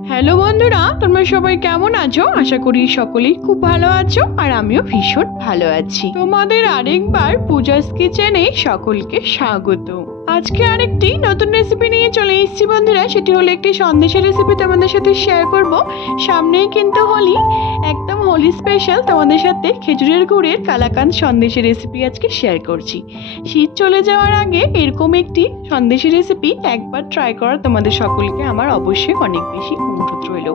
Hello বন্ধুরা, তোমরা সবাই কেমন আছো? আশা করি সকলেই খুব ভালো আছো আর আমিও ভীষণ ভালো আছি। তোমাদের আরেকবার পূজাস কিচেনে সকলকে স্বাগত। আজকে আরেকটি নতুন রেসিপি নিয়ে চলে এসেছি বন্ধুরা। সেটি হলো একটি সন্দেশের রেসিপি তোমাদের সাথে শেয়ার করব। সামনেই কিন্তু হোলি, একদম হোলি স্পেশাল তোমাদের সাথে খেজুরের গুড়ের কালাকাঁদ সন্দেশের রেসিপি আজকে শেয়ার করছি। শীত চলে যাওয়ার আগে এরকম একটি সন্দেশের রেসিপি একবার ট্রাই করার তোমাদের সকলকে আমার অবশ্যই অনেক বেশি অনুরোধ রইল।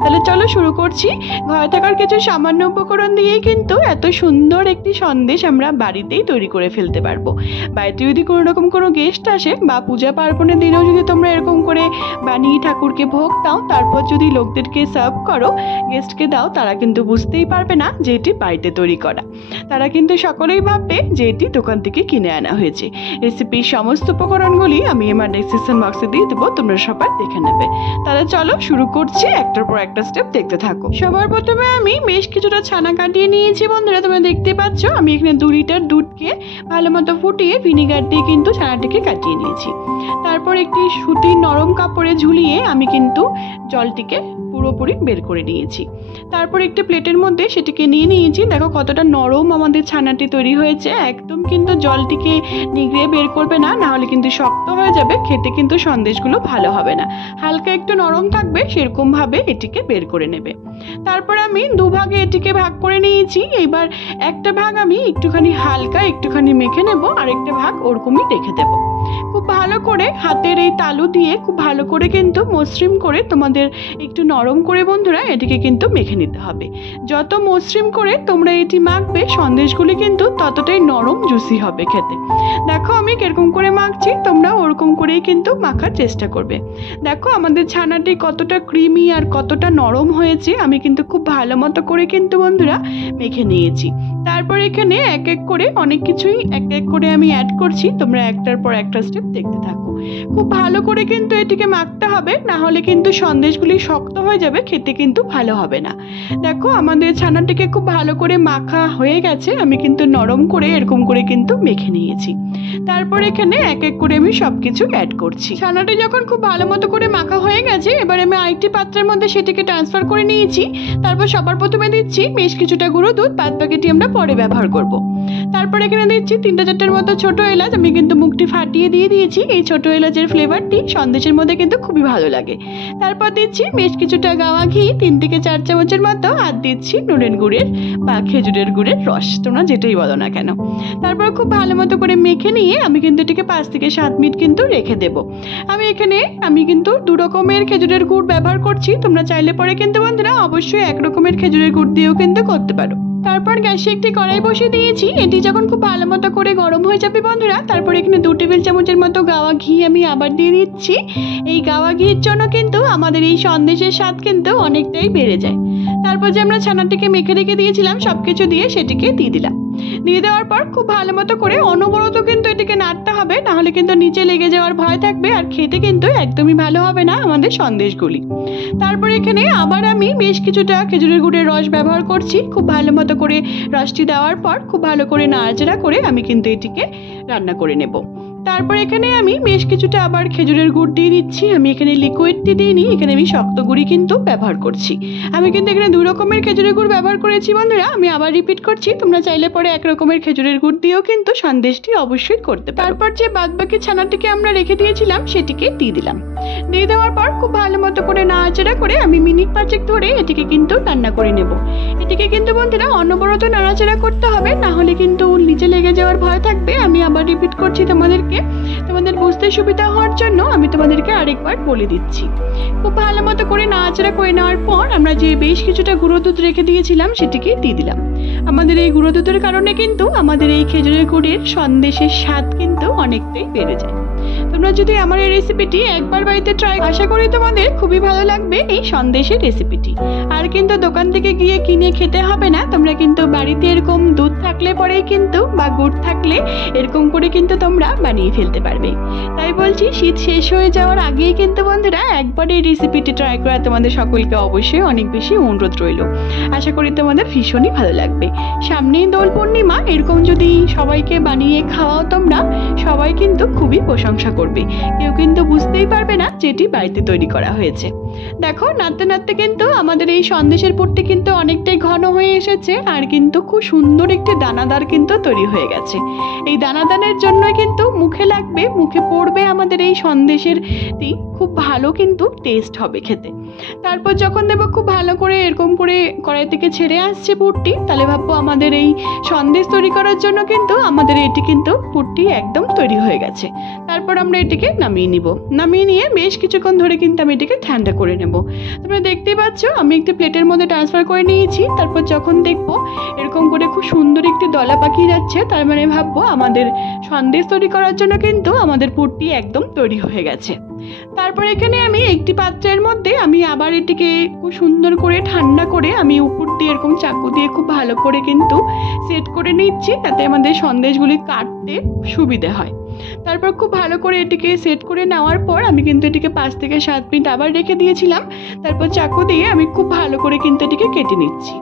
তাহলে চলো শুরু করছি। ঘরে থাকার কিছু সামান্য উপকরণ দিয়েই কিন্তু এত সুন্দর একটি সন্দেশ আমরা বাড়িতেই তৈরি করে ফেলতে পারবো। বাড়িতে যদি কোনো রকম কোনো গেস্ট আসে বা পূজা পার্বণের দিনেও যদি তোমরা এরকম করে বানিয়ে ঠাকুরকে ভোগ দাও, তারপর যদি লোকদেরকে সার্ভ করো, গেস্টকে দাও, তারা কিন্তু বুঝতেই পারবে না যে এটি বাড়িতে তৈরি করা। তারা কিন্তু সকলেই ভাববে যে এটি দোকান থেকে কিনে আনা হয়েছে। রেসিপির সমস্ত উপকরণগুলি আমি আমার ডেসক্রিপশন বক্সে দিয়ে দেবো, তোমরা সবাই দেখে নেবে। তাহলে চলো শুরু করছি, একটার পর একটা স্টেপ দেখতে থাকো। সবার প্রথমে আমি বেশ কিছুটা ছানা কাটিয়ে নিয়েছি বন্ধুরা। তোমরা দেখতে পাচ্ছ আমি এখানে 2 লিটার দুধকে ভালো মতো ফুটিয়ে ভিনিগার দিয়ে কিন্তু ছানাটিকে কাটিয়ে নিয়েছি। তারপর একটি সুতির নরম কাপড়ে ঝুলিয়ে আমি কিন্তু জলটিকে পুরোপুরি বের করে নিয়েছি। তারপর একটি প্লেটের মধ্যে সেটিকে নিয়ে নিয়েছি। দেখো কতটা নরম আমাদের ছানাটি তৈরি হয়েছে। একদম কিন্তু জলটিকে নিগড়ে বের করবে না, নাহলে কিন্তু শক্ত হয়ে যাবে, খেতে কিন্তু সন্দেশগুলো ভালো হবে না। হালকা একটু নরম থাকবে সেরকম ভাবে এটিকে বের করে নেবে। তারপর আমি দুভাগে এটিকে ভাগ করে নিয়েছি। এবার একটা ভাগ আমি একটুখানি হালকা একটুখানি মেখে নেব, আর একটা ভাগ ওরকমই রেখে দেবো। খুব ভালো করে হাতের এই তালু দিয়ে খুব ভালো করে কিন্তু মসৃণ করে তোমাদের একটু নরম করে বন্ধুরা এটিকে কিন্তু মেখে নিতে হবে। যত মসৃণ করে তোমরা এটি মাখবে সন্দেশগুলি কিন্তু ততটাই নরম জুসি হবে খেতে। দেখো আমি কিরকম করে মাখছি, তোমরা ওরকম করেই কিন্তু মাখার চেষ্টা করবে। দেখো আমাদের ছানাটি কতটা ক্রিমি আর কতটা নরম হয়েছে। আমি কিন্তু খুব ভালো মতো করে কিন্তু বন্ধুরা মেখে নিয়েছি। তারপর এখানে এক এক করে অনেক কিছুই এক এক করে আমি অ্যাড করছি, তোমরা একটার পর একটা স্টেপ দেখতে থাকো। খুব ভালো করে কিন্তু এটিকে মাখতে হবে, না হলে কিন্তু সন্দেশগুলি শক্ত হয়ে যাবে, খেতে কিন্তু ভালো হবে না। দেখো আমাদের ছানাটিকে খুব ভালো করে মাখা হয়ে গেছে। আমি কিন্তু নরম করে এরকম করে কিন্তু মেখে নিয়েছি। তারপর এখানে এক এক করে আমি সবকিছু অ্যাড করছি। ছানাটি যখন খুব ভালো মতো করে মাখা হয়ে গেছে, এবার আমি আরেকটি পাত্রের মধ্যে সেটিকে ট্রান্সফার করে নিয়েছি। তারপর সবার প্রথমে দিচ্ছি বেশ কিছুটা গুঁড়ো দুধ, বাদ বাকিটি আমরা পরে ব্যবহার করব। তারপর এখানে দিচ্ছি 3-4টের মতো ছোট এলাচ। আমি কিন্তু মুখটি ফাটিয়ে দিয়ে দিয়েছি। এই ছোট এলাচের ফ্লেভারটি সন্দেশের মধ্যে কিন্তু খুবই ভালো লাগে। তারপর দিচ্ছি বেশ কিছুটা গাওয়া ঘি 3-4 চামচের মতো, আর দিচ্ছি নুনের গুড়ের বা খেজুরের গুড়ের রস, তোমরা যেটাই বলো না কেন। তারপর খুব ভালো মতো করে মেখে নিয়ে আমি কিন্তু এটিকে 5-7 মিনিট কিন্তু রেখে দেব। আমি কিন্তু 2 রকমের খেজুরের গুড় ব্যবহার করছি। তোমরা চাইলে পরে কিন্তু বন্ধুরা অবশ্যই 1 রকমের খেজুরের গুড় দিয়েও কিন্তু করতে পারো। তারপর গ্যাসে একটি কড়াই বসিয়ে দিয়েছি। এটি যখন খুব ভালো মতো করে গরম হয়ে যাবে বন্ধুরা, তারপর এখানে 2 টেবিল চামচের মতো গাওয়া ঘি আমি আবার দিয়ে দিচ্ছি। এই গাওয়া ঘির জন্য কিন্তু আমাদের এই সন্দেশের স্বাদ কিন্তু অনেকটাই বেড়ে যায়। তারপর যে আমরা ছানাটিকে মেখে রেখে দিয়েছিলাম সবকিছু দিয়ে সেটিকে দিয়ে দিলাম। দিয়ে দেওয়ার পর খুব ভালো মতো করে অনবরত কিন্তু এটিকে নাড়তে হবে, নাহলে কিন্তু নিচে লেগে যাওয়ার ভয় থাকবে, আর খেতে কিন্তু একদমই ভালো হবে না আমাদের সন্দেশগুলি। তারপর এখানে আবার আমি বেশ কিছুটা খেজুরের গুড়ের রস ব্যবহার করছি। খুব ভালো মতো করে রসটি দেওয়ার পর খুব ভালো করে নাড়াচাড়া করে আমি কিন্তু এটিকে রান্না করে নেব। তারপর এখানে আমি বেশ কিছুটা আবার খেজুরের গুড় দিয়ে দিচ্ছি। আমি এখানে লিকুইডটি দিইনি, এখানে আমি শক্ত গুঁড়ি কিন্তু ব্যবহার করছি। আমি কিন্তু এখানে 2 রকমের খেজুরের গুড় ব্যবহার করেছি বন্ধুরা। আমি আবার রিপিট করছি, তোমরা চাইলে পরে 1 রকমের খেজুরের গুড় দিয়েও কিন্তু সন্দেশটি অবশ্যই করতে পারো। তারপর যে বাদবাকি ছানাটিকে আমরা রেখে দিয়েছিলাম সেটিকে দিয়ে দিলাম। দিয়ে দেওয়ার পর খুব ভালো মতো করে নাড়াচাড়া করে আমি মিনিট 5 ধরে এটিকে কিন্তু রান্না করে নেব। এটিকে কিন্তু বন্ধুরা অনবরত নাড়াচাড়া করতে হবে, না হলে কিন্তু নিচে লেগে যাওয়ার ভয় থাকবে। আমি আবার রিপিট করছি তোমাদের বুঝতে সুবিধা হওয়ার জন্য আমি তোমাদেরকে আরেকবার বলে দিচ্ছি। খুব ভালো মতো করে নাড়াচাড়া করে নেওয়ার পর আমরা যে বেশ কিছুটা গুঁড়ো দুধ রেখে দিয়েছিলাম সেটিকে দিয়ে দিলাম। আমাদের এই গুঁড়ো দুধের কারণে কিন্তু আমাদের এই খেজুরের গুড়ের সন্দেশের স্বাদ কিন্তু অনেকটাই বেড়ে যায়। তোমরা যদি আমার এই রেসিপিটি একবার বাড়িতে ট্রাই, আশা করি তোমাদের খুবই ভালো লাগবে এই সন্দেশের রেসিপিটি। আর কিন্তু দোকান থেকে গিয়ে কিনে খেতে হবে না, তোমরা কিন্তু বাড়িতে এরকম দুধ থাকলে পরেই কিন্তু বা গুড় থাকলে এরকম করে কিন্তু তোমরা বানিয়ে ফেলতে পারবে। তাই বলছি শীত শেষ হয়ে যাওয়ার আগেই কিন্তু বন্ধুরা একবার এই রেসিপিটি ট্রাই করা তোমাদের সকলকে অবশ্যই অনেক বেশি অনুরোধ রইল। আশা করি তোমাদের ভীষণই ভালো লাগবে। সামনেই দোল পূর্ণিমা, এরকম যদি সবাইকে বানিয়ে খাওয়াও তোমরা, সবাই কিন্তু খুবই প্রশংসা করবে। করবে, কেউ কিন্তু বুঝতেই পারবে না যে এটি বাড়িতে তৈরি করা হয়েছে। দেখো নাড়তে নাড়তে কিন্তু আমাদের এই সন্দেশের পুরটি কিন্তু অনেকটাই ঘন হয়ে এসেছে, আর কিন্তু খুব সুন্দর একটি দানাদার কিন্তু তৈরি হয়ে গেছে। এই দানাদারের জন্য কিন্তু মুখে লাগবে, মুখে পড়বে আমাদের এই সন্দেশের খুব ভালো কিন্তু টেস্ট হবে খেতে। তারপর যখন দেবো খুব ভালো করে এরকম করে কড়াই থেকে ছেড়ে আসছে পুরটি, তাহলে ভাববো আমাদের এই সন্দেশ তৈরি করার জন্য কিন্তু আমাদের এটি কিন্তু পুরটি একদম তৈরি হয়ে গেছে। তারপর আমরা এটিকে নামিয়ে নিব। নামিয়ে নিয়ে বেশ কিছুক্ষণ ধরে কিন্তু আমি এটিকে ঠান্ডা করে নেব। তোমরা দেখতেই পাচ্ছ আমি একটি প্লেটের মধ্যে ট্রান্সফার করে নিয়েছি। তারপর যখন দেখবো এরকম করে খুব সুন্দর একটি দলা পাকিয়ে যাচ্ছে, তার মানে ভাববো আমাদের সন্দেশ তৈরি করার জন্য কিন্তু আমাদের পুরটি একদম তৈরি হয়ে গেছে। তারপর এখানে আমি একটি পাত্রের মধ্যে আমি আবার এটিকে খুব সুন্দর করে ঠান্ডা করে আমি উপর দিয়ে এরকম চাকু দিয়ে খুব ভালো করে কিন্তু সেট করে নিচ্ছি, যাতে আমাদের সন্দেশগুলি কাটতে সুবিধে হয়। তারপর খুব ভালো করে এটিকে সেট করে নেওয়ার পর আমি কিন্তু এটিকে 5 থেকে 7 মিনিট আবার রেখে দিয়েছিলাম। তারপর চাকু দিয়ে আমি খুব ভালো করে কিন্তু এটিকে কেটে নিচ্ছি।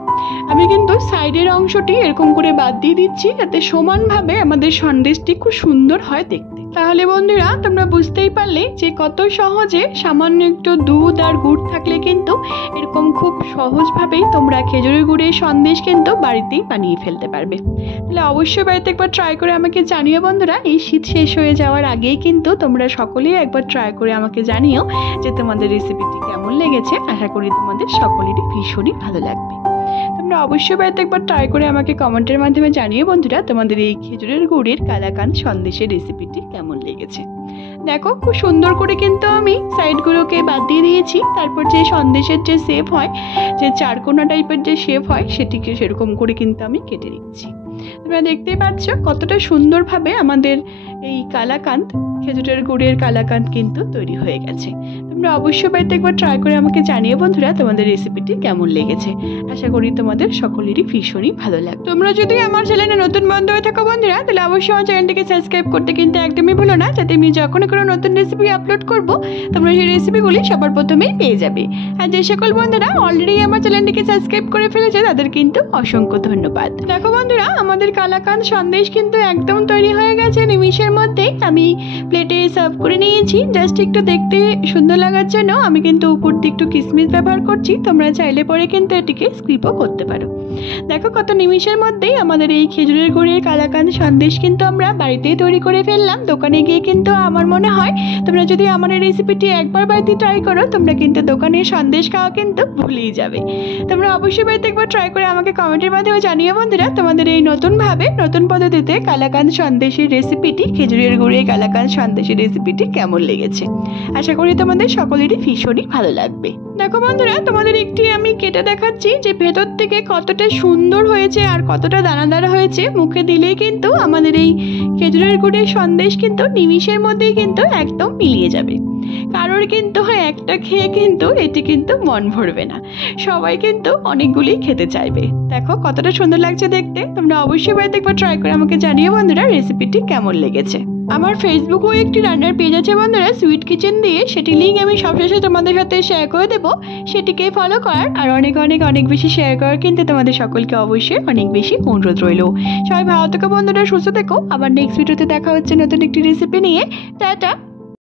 আমি কিন্তু সাইডের অংশটি এরকম করে বাদ দিয়ে দিচ্ছি, যাতে সমানভাবে আমাদের সন্দেশটি খুব সুন্দর হয় দেখতে। তাহলে বন্ধুরা তোমরা বুঝতেই পারলে যে কত সহজে সামান্য একটু দুধ আর গুড় থাকলে কিন্তু এরকম খুব সহজভাবেই তোমরা খেজুরের গুড়ের সন্দেশ কিন্তু বাড়িতেই বানিয়ে ফেলতে পারবে। তাহলে অবশ্যই বাড়িতে একবার ট্রাই করে আমাকে জানিও বন্ধুরা। এই শীত শেষ হয়ে যাওয়ার আগেই কিন্তু তোমরা সকলেই একবার ট্রাই করে আমাকে জানিও যে তোমাদের রেসিপিটি কেমন লেগেছে। আশা করি তোমাদের সকলেরই ভীষণই ভালো লাগবে। তোমরা অবশ্যই বাড়িতে একবার ট্রাই করে আমাকে কমেন্টের মাধ্যমে জানিও বন্ধুরা তোমাদের এই খেজুরের গুড়ের কালাকাঁদ সন্দেশের রেসিপিটি কেমন লেগেছে। দেখো খুব সুন্দর করে কিন্তু আমি সাইডগুলোকে বাদ দিয়ে দিয়েছি। তারপর যে সন্দেশের যে শেপ হয়, যে চারকোনা টাইপের যে শেপ হয়, সেটিকে সেরকম করে কিন্তু আমি কেটে নিচ্ছি। তোমরা দেখতেই পাচ্ছ কতটা সুন্দরভাবে আমাদের এই কালাকাঁদ খেজুরের গুড়ের কালাকাঁদ কিন্তু তৈরি হয়ে গেছে। তোমরা অবশ্যই বাড়িতে একবার ট্রাই করে আমাকে জানিও বন্ধুরা তোমাদের রেসিপিটি কেমন লেগেছে। আশা করি তোমাদের সকলেরই ভীষণই ভালো লাগে। তোমরা যদি আমার চ্যানেলে নতুন বন্ধু হয়ে থাকো বন্ধুরা, তাহলে অবশ্যই আমার চ্যানেলটিকে সাবস্ক্রাইব করতে কিন্তু একদমই ভুলো না, যাতে আমি যখনই কোনো নতুন রেসিপি আপলোড করব তোমরা সেই রেসিপিগুলি সবার প্রথমেই পেয়ে যাবে। আর যে সকল বন্ধুরা অলরেডি আমার চ্যানেলটিকে সাবস্ক্রাইব করে ফেলেছে তাদের কিন্তু অসংখ্য ধন্যবাদ। দেখো বন্ধুরা আমাদের কালাকাঁদ সন্দেশ কিন্তু একদম তৈরি হয়ে গেছে নিমিষের মধ্যেই। আমি প্লেটে সার্ভ করে নিয়েছি। জাস্ট একটু দেখতে সুন্দর লাগার জন্য আমি কিন্তু উপর দিয়ে একটু কিশমিশ ব্যবহার করছি। তোমরা চাইলে পরে কিন্তু এটিকে স্কিপও করতে পারো। দেখো কত নিমিষের মধ্যেই আমাদের এই খেজুরের গুড়ের কালাকাঁদ সন্দেশ কিন্তু আমরা বাড়িতেই তৈরি করে ফেললাম। দোকানে গিয়ে কিন্তু আমার মনে হয় তোমরা যদি আমার এই রেসিপিটি একবার বাড়িতে ট্রাই করো, তোমরা কিন্তু দোকানের সন্দেশ খাওয়া কিন্তু ভুলেই যাবে। তোমরা অবশ্যই বাড়িতে একবার ট্রাই করে আমাকে কমেন্টের মাধ্যমে জানিও বন্ধুরা তোমাদের এই নতুনভাবে নতুন পদ্ধতিতে কালাকাঁদ সন্দেশের রেসিপিটি, খেজুরের গুড়ের কালাকাঁদ সন্দেশের রেসিপিটি কেমন লেগেছে। আশা করি তোমাদের সকলেরই ভীষণই ভালো লাগবে। দেখো বন্ধুরা তোমাদের একটি আমি কেটে দেখাচ্ছি যে ভেতর থেকে কতটা সুন্দর হয়েছে আর কতটা দানাদার হয়েছে। মুখে দিলেই কিন্তু আমাদের এই খেজুরের গুড়ের সন্দেশ কিন্তু নিমিষের মধ্যেই কিন্তু একদম মিলিয়ে যাবে। কারোর কিন্তু একটা খেয়ে কিন্তু এটি কিন্তু মন ভরবে না, সবাই কিন্তু অনেকগুলি খেতে চাইবে। দেখো কতটা সুন্দর লাগছে দেখতে। তোমরা অবশ্যই বাড়িতে একবার ট্রাই করে আমাকে জানিও বন্ধুরা রেসিপিটি কেমন লেগেছে। আমার ফেসবুকেও একটি রান্নার পেজ আছে বন্ধুরা সুইট কিচেন দিয়ে, সেটি লিঙ্ক আমি সবশেষে তোমাদের সাথে শেয়ার করে দেবো। সেটিকে ফলো করার আর অনেক অনেক অনেক বেশি শেয়ার করার কিন্তু তোমাদের সকলকে অবশ্যই অনেক বেশি অনুরোধ রইল। সবাই ভালো থেকো বন্ধুরা, সুস্থ থেকো। আবার নেক্সট ভিডিওতে দেখা হচ্ছে নতুন একটি রেসিপি নিয়ে। টাটা।